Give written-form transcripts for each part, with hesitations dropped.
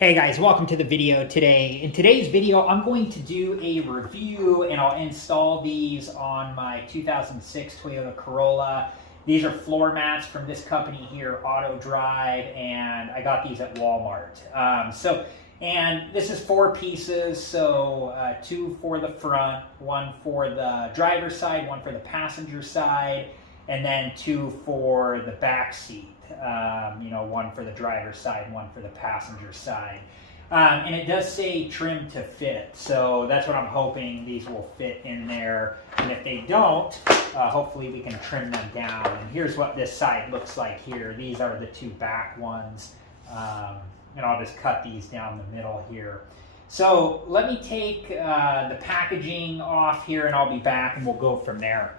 Hey guys, welcome to the video today. In today's video, I'm going to do a review and I'll install these on my 2006 Toyota Corolla. These are floor mats from this company here, Auto Drive, and I got these at Walmart. And this is 4 pieces, so 2 for the front, 1 for the driver's side, 1 for the passenger side, and then 2 for the back seat. 1 for the driver's side, 1 for the passenger side. And it does say trim to fit, so that's what I'm hoping these will fit in there. And if they don't, hopefully we can trim them down. And here's what this side looks like here. These are the 2 back ones. And I'll just cut these down the middle here. So let me take the packaging off here and I'll be back and we'll go from there.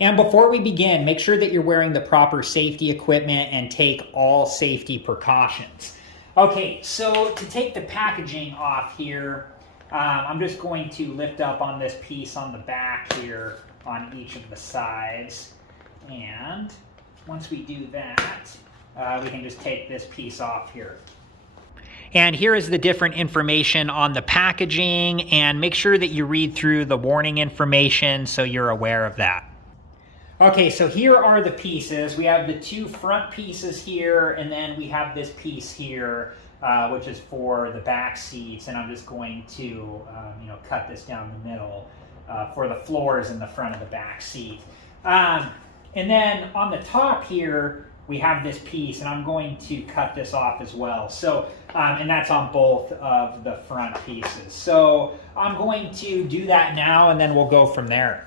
And before we begin, make sure that you're wearing the proper safety equipment and take all safety precautions. Okay, so to take the packaging off here, I'm just going to lift up on this piece on the back here on each of the sides. And once we do that, we can just take this piece off here. And here is the different information on the packaging, and make sure that you read through the warning information so you're aware of that. Okay, so here are the pieces. We have the 2 front pieces here, and then we have this piece here, which is for the back seats. And I'm just going to, cut this down the middle for the floors in the front of the back seat. And then on the top here, we have this piece, and I'm going to cut this off as well. So, and that's on both of the front pieces. So I'm going to do that now, and then we'll go from there.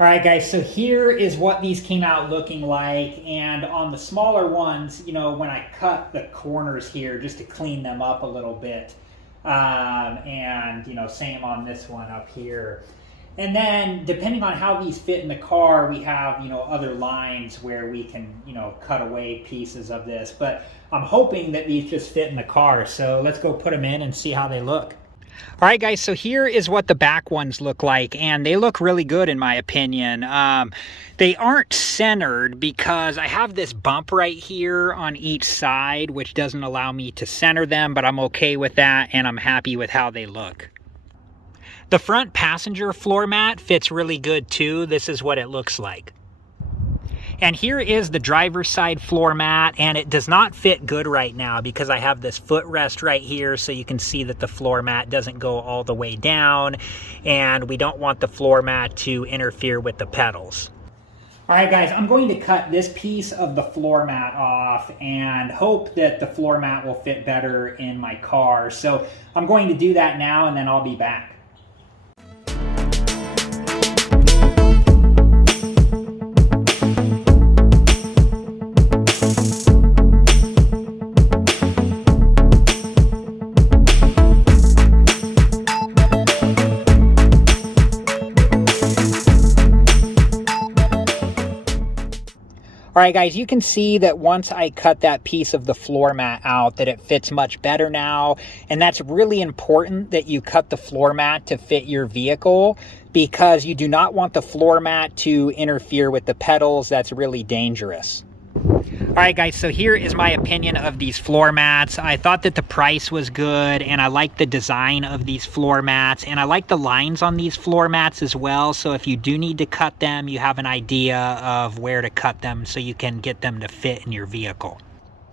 Alright guys, so here is what these came out looking like, and on the smaller ones, when I cut the corners here just to clean them up a little bit, and same on this one up here. And then depending on how these fit in the car, we have other lines where we can cut away pieces of this, but I'm hoping that these just fit in the car, so let's go put them in and see how they look. All right, guys, so here is what the back ones look like, and they look really good in my opinion. They aren't centered because I have this bump right here on each side, which doesn't allow me to center them, but I'm okay with that, and I'm happy with how they look. The front passenger floor mat fits really good too. This is what it looks like. And here is the driver's side floor mat, and it does not fit good right now because I have this footrest right here, so you can see that the floor mat doesn't go all the way down, and we don't want the floor mat to interfere with the pedals. All right, guys, I'm going to cut this piece of the floor mat off and hope that the floor mat will fit better in my car. So I'm going to do that now, and then I'll be back. All right, guys, you can see that once I cut that piece of the floor mat out, that it fits much better now. And that's really important that you cut the floor mat to fit your vehicle, because you do not want the floor mat to interfere with the pedals. That's really dangerous. All right, guys, so here is my opinion of these floor mats. I thought that the price was good, and I like the design of these floor mats, and I like the lines on these floor mats as well. So if you do need to cut them, you have an idea of where to cut them so you can get them to fit in your vehicle.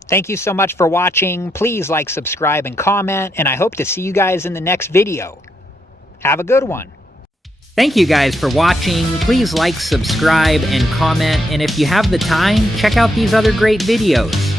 Thank you so much for watching. Please like, subscribe, and comment, and I hope to see you guys in the next video. Have a good one. Thank you guys for watching. Please like, subscribe, and comment. And if you have the time, check out these other great videos.